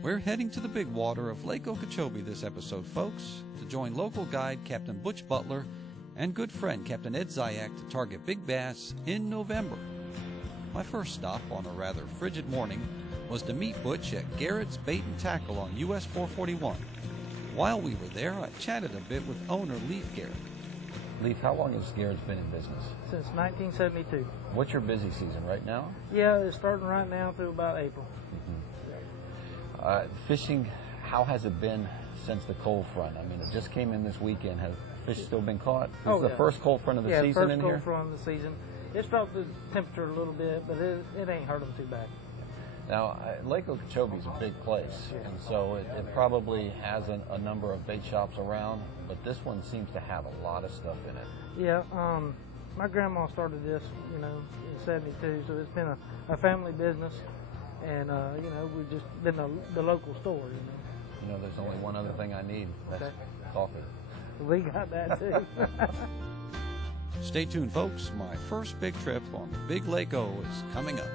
We're heading to the big water of Lake Okeechobee this episode, folks, to join local guide Captain Butch Butler and good friend Captain Ed Zayak to target big bass in November. My first stop on a rather frigid morning was to meet Butch at Garrett's Bait and Tackle on US 441. While we were there, I chatted a bit with owner Leif Garrett. Leif, how long has Garrett's been in business? Since 1972. What's your busy season right now? Yeah, it's starting right now through about April. Fishing, how has it been since the cold front? I mean, it just came in this weekend. Have fish still been caught? This is the first cold front of the season in here? Yeah, first cold front of the season. It's dropped the temperature a little bit, but it ain't hurt them too bad. Now, Lake Okeechobee is a big place, and so it probably has a number of bait shops around, but this one seems to have a lot of stuff in it. Yeah, my grandma started this, in 72, so it's been a family business, and, we've just been the local store, There's only one other thing I need. That's coffee. We got that, too. Stay tuned, folks. My first big trip on the Big Lake O is coming up.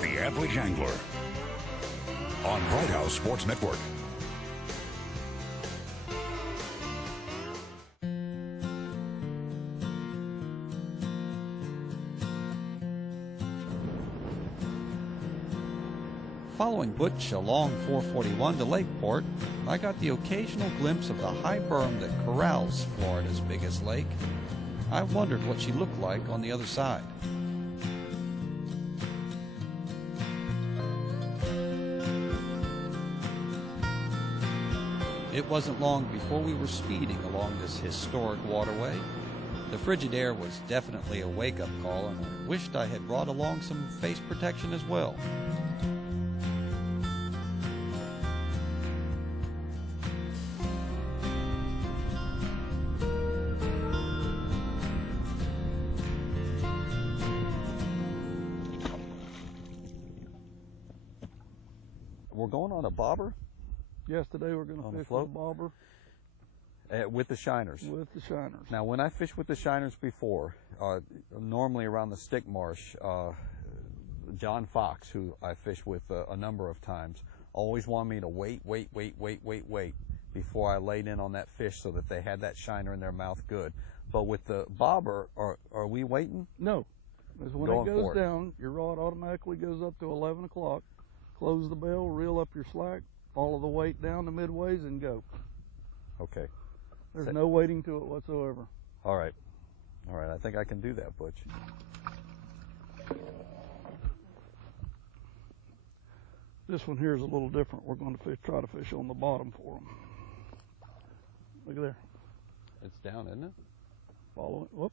The Average Angler on Bright House Sports Network. Following Butch along 441 to Lakeport, I got the occasional glimpse of the high berm that corrals Florida's biggest lake. I wondered what she looked like on the other side. It wasn't long before we were speeding along this historic waterway. The frigid air was definitely a wake-up call, and I wished I had brought along some face protection as well. We're going on a bobber? Yes, today we're going to fish with a bobber. With the shiners? With the shiners. Now, when I fished with the shiners before, normally around the stick marsh, John Fox, who I fished with a number of times, always wanted me to wait before I laid in on that fish so that they had that shiner in their mouth good. But with the bobber, are we waiting? No. Because when it goes down, your rod automatically goes up to 11 o'clock. Close the bell, reel up your slack, follow the weight down to midways, and go. Okay. There's no waiting to it whatsoever. All right. All right, I think I can do that, Butch. This one here is a little different. We're going to try to fish on the bottom for them. Look at there. It's down, isn't it? Follow it. Whoop.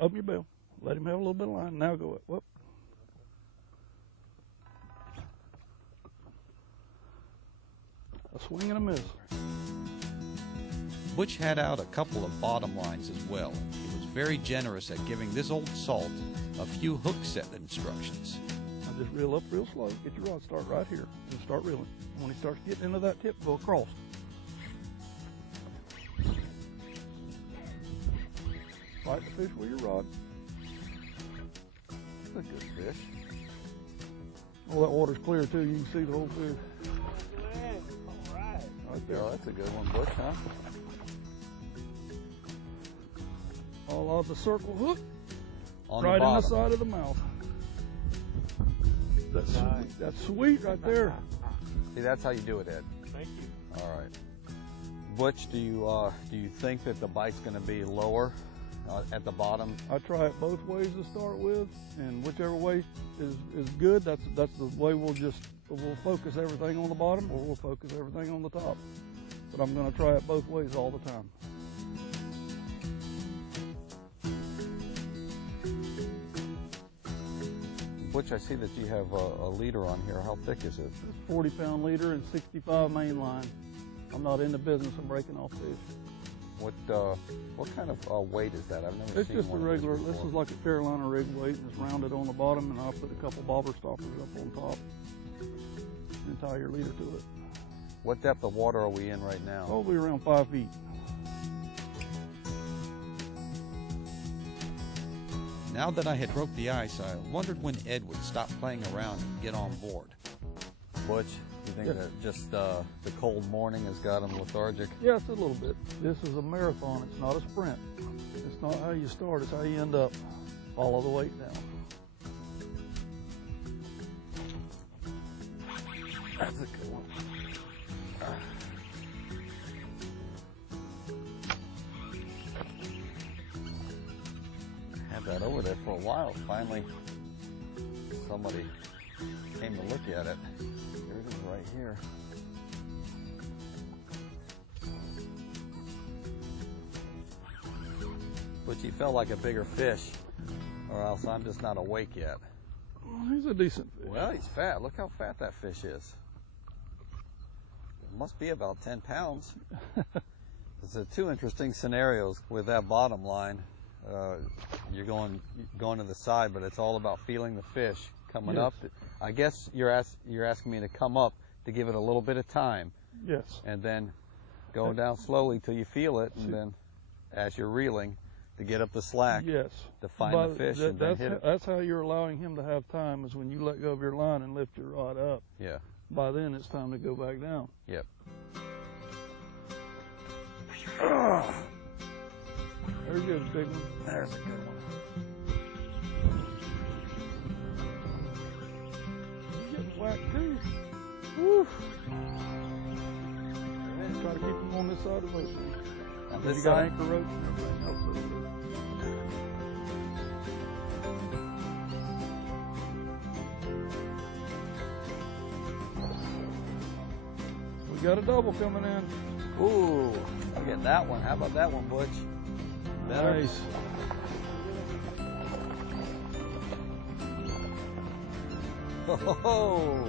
Open your bell. Let him have a little bit of line. Now go it. Whoop. A swing and a miss. Butch had out a couple of bottom lines as well, and he was very generous at giving this old salt a few hook set instructions. Now just reel up real slow. Get your rod start right here and start reeling. When he starts getting into that tip, go across. Fight the fish with your rod. That's a good fish. Oh, that water's clear too. You can see the whole fish. Right there. Oh, that's a good one, Butch, huh? All out the circle hook. On right the in the side of the mouth. That's nice. Sweet. That's sweet right there. See, that's how you do it, Ed. Thank you. All right. Butch, do you think that the bite's going to be lower at the bottom? I try it both ways to start with, and whichever way is good, that's the way we'll focus everything on the bottom, or we'll focus everything on the top. But I'm going to try it both ways all the time. Butch, I see that you have a leader on here. How thick is it? It's a 40-pound leader and 65 main line. I'm not in the business of breaking off fish. What kind of weight is that? I've never it's seen just one a regular. of these This is like a Carolina rig weight, and it's rounded on the bottom, and I'll put a couple bobber stoppers up on top and tie your leader to it. What depth of water are we in right now? Probably around 5 feet. Now that I had broke the ice, I wondered when Ed would stop playing around and get on board. Butch, you think that just the cold morning has got him lethargic? Yes, a little bit. This is a marathon. It's not a sprint. It's not how you start. It's how you end up. Follow the weight down. That's a good one. Had that over there for a while. Finally, somebody came to look at it. Here it is right here. But he felt like a bigger fish, or else I'm just not awake yet. Well, he's a decent fish. Well, he's fat. Look how fat that fish is. It must be about 10 pounds. There's two interesting scenarios with that bottom line. You're going to the side, but it's all about feeling the fish coming up. I guess you're asking me to come up to give it a little bit of time. Yes. And then go down slowly till you feel it, and then as you're reeling, to get up the slack. Yes. To find the fish and then hit it. That's how you're allowing him to have time, is when you let go of your line and lift your rod up. Yeah. By then, it's time to go back down. Yep. There's a big one. There's a good one. He's getting whacked too. Woo. Try to keep him on this side of the boat. On Then this you got side? anchor ropes and everything else. We got a double coming in. Ooh, look at that one. How about that one, Butch? Better? Nice. Oh,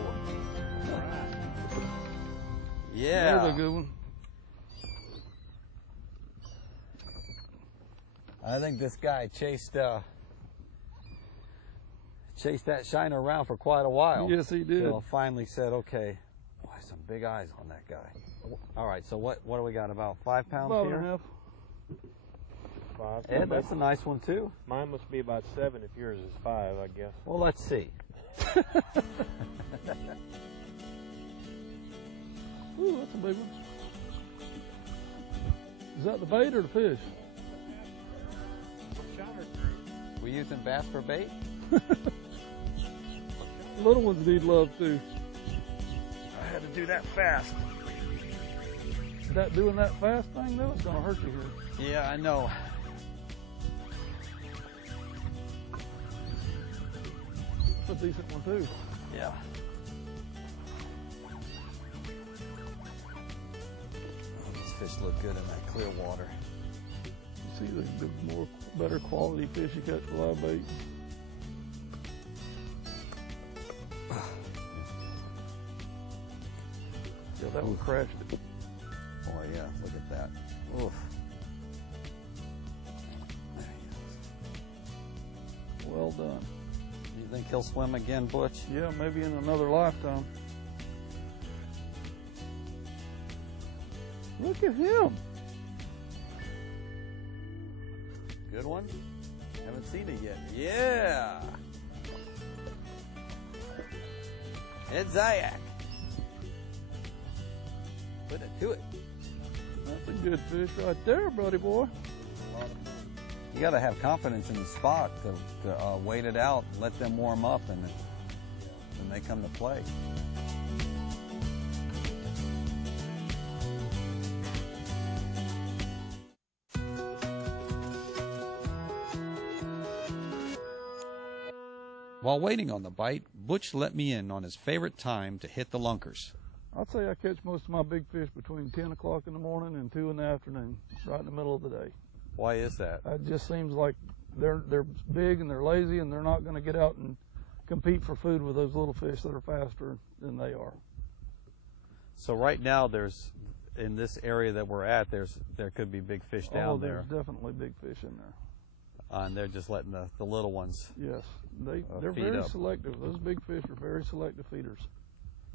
yeah. There's a good one. I think this guy chased that shiner around for quite a while. Yes, he did. Till I finally said, okay, boy, some big eyes on that guy. All right, so what do we got? About 5 pounds About here? and a half. 5. Ed, that's a nice one too. Mine must be about 7 if yours is 5, I guess. Well, let's see. Ooh, that's a big one. Is that the bait or the fish? We using bass for bait? Little ones need love too. I had to do that fast. That doing that fast thing though, it's gonna hurt you here. Yeah, I know. It's a decent one too. Yeah. Oh, these fish look good in that clear water. You see the more better quality fish you catch with live bait. Yeah, that one crashed it. Oh yeah, look at that. Oof. There he Well done. goes. You think he'll swim again, Butch? Yeah, maybe in another lifetime. Look at him. Good one? Haven't seen it yet. Yeah! Ed Zayak. Put it to it. That's a good fish right there, buddy boy. You got to have confidence in the spot to wait it out, let them warm up, and then they come to play. While waiting on the bite, Butch let me in on his favorite time to hit the lunkers. I'd say I catch most of my big fish between 10 o'clock in the morning and 2 in the afternoon, right in the middle of the day. Why is that? It just seems like they're big and they're lazy and they're not going to get out and compete for food with those little fish that are faster than they are. So right now, in this area that we're at, there could be big fish down there. There's definitely big fish in there. And they're just letting the little ones. Yes, they're feed very up. selective. Those big fish are very selective feeders.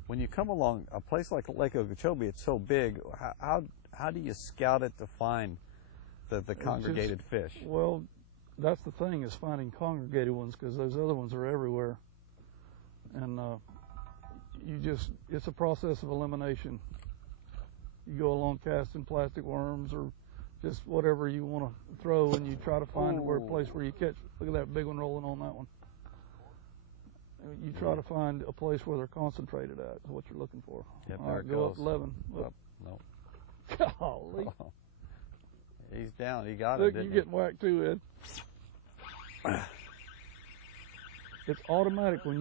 When you come along a place like Lake Okeechobee, it's so big. How do you scout it to find the congregated fish? Well, that's the thing, is finding congregated ones, because those other ones are everywhere. And it's a process of elimination. You go along casting plastic worms or just whatever you want to throw, and you try to find a place where you catch. Look at that big one rolling on that one. You try to find a place where they're concentrated at, is what you're looking for. Yep, All there right, it go goes. up 11. Oh, nope. Golly. Oh. He's down. He got Look, it, didn't you're he? getting whacked too, Ed. It's automatic. When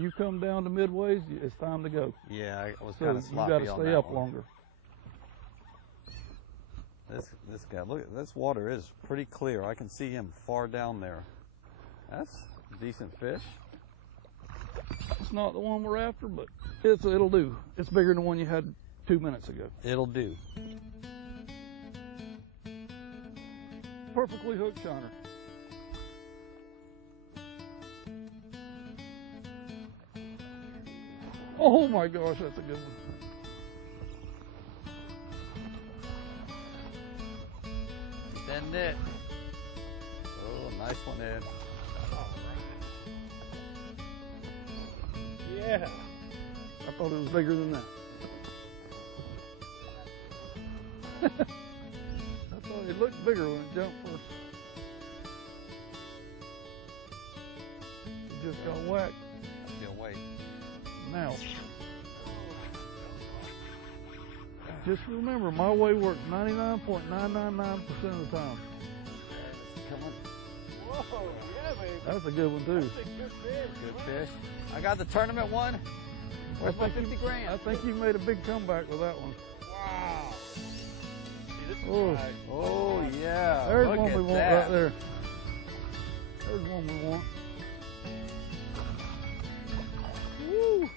you come down to midways, it's time to go. Yeah, I was So kind of you sloppy got to on stay that up one. longer. This guy, look, this water is pretty clear. I can see him far down there. That's a decent fish. It's not the one we're after, but it'll do. It's bigger than the one you had 2 minutes ago. It'll do. Perfectly hook shiner. Oh my gosh, that's a good one. Send it. Oh, nice one, Ed. Yeah. I thought it was bigger than that. I thought it looked bigger when it jumped first. It just got whacked. Still wait. Now, just remember, my way works 99.999% of the time. Come on. Whoa, yeah, baby. That's a good one too. That's a good fish. Good fish. I got the tournament one. Where's my 50 grand? I think you made a big comeback with that one. Wow. See, this is Oh. like, Oh, yeah. There's Look one at we want that. right there. There's one we want. Woo!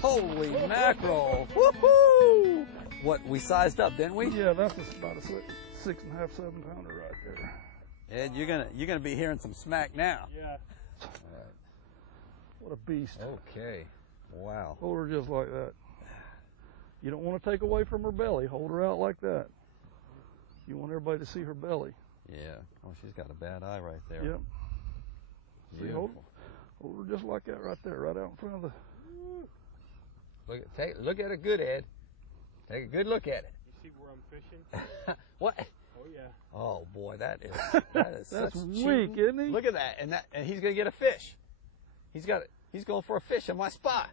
Holy mackerel. Woohoo! What, we sized up, didn't we? Yeah, that's about a 6.5, 7 pounder right there. Ed, you're gonna be hearing some smack now. yeah. What a beast. Okay. Wow. Hold her just like that. You don't want to take away from her belly. Hold her out like that. You want everybody to see her belly. Yeah. Oh, she's got a bad eye right there. Yep. See, hold Beautiful. her just like that right there, right out in front of the... Look at it good, Ed. Take a good look at it. You see where I'm fishing? What? Oh, yeah. Oh boy, that is That's such weak, cheating. isn't he? Look at that, and he's gonna get a fish. He's going for a fish in my spot.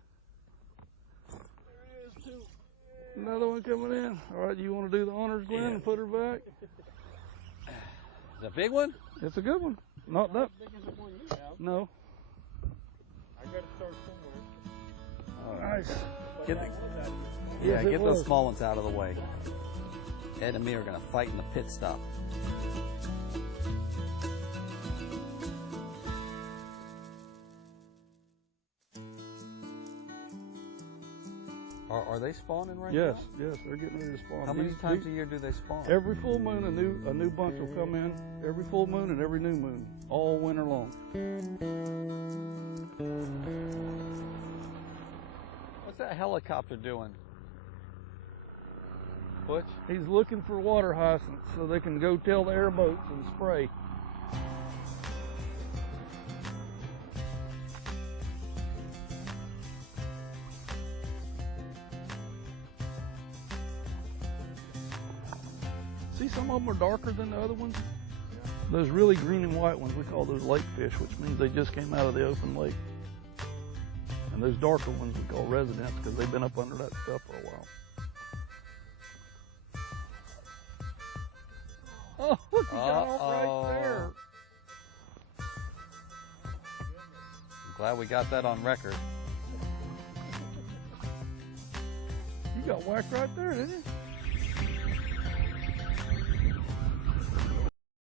There it is, too. Another one coming in. All right, you want to do the honors, Glenn, and put her back? Is it a big one? It's a good one. Not that. As big as the one you have. No. I got to start somewhere. Nice. But Get that the- was out of this. Yeah, Yes, it get those was. small ones out of the way. Ed and me are gonna fight in the pit stop. Are they spawning right Yes, now? yes, they're getting ready to spawn. How many These- times a year do they spawn? Every full moon, a new bunch will come in. Every full moon and every new moon, all winter long. What's that helicopter doing? Butch? He's looking for water hyacinths so they can go tell the airboats and spray. See, some of them are darker than the other ones. Those really green and white ones, we call those lake fish, which means they just came out of the open lake. And those darker ones we call residents because they've been up under that stuff for a while. Oh, look, he got off right there. I'm glad we got that on record. You got whacked right there, didn't you?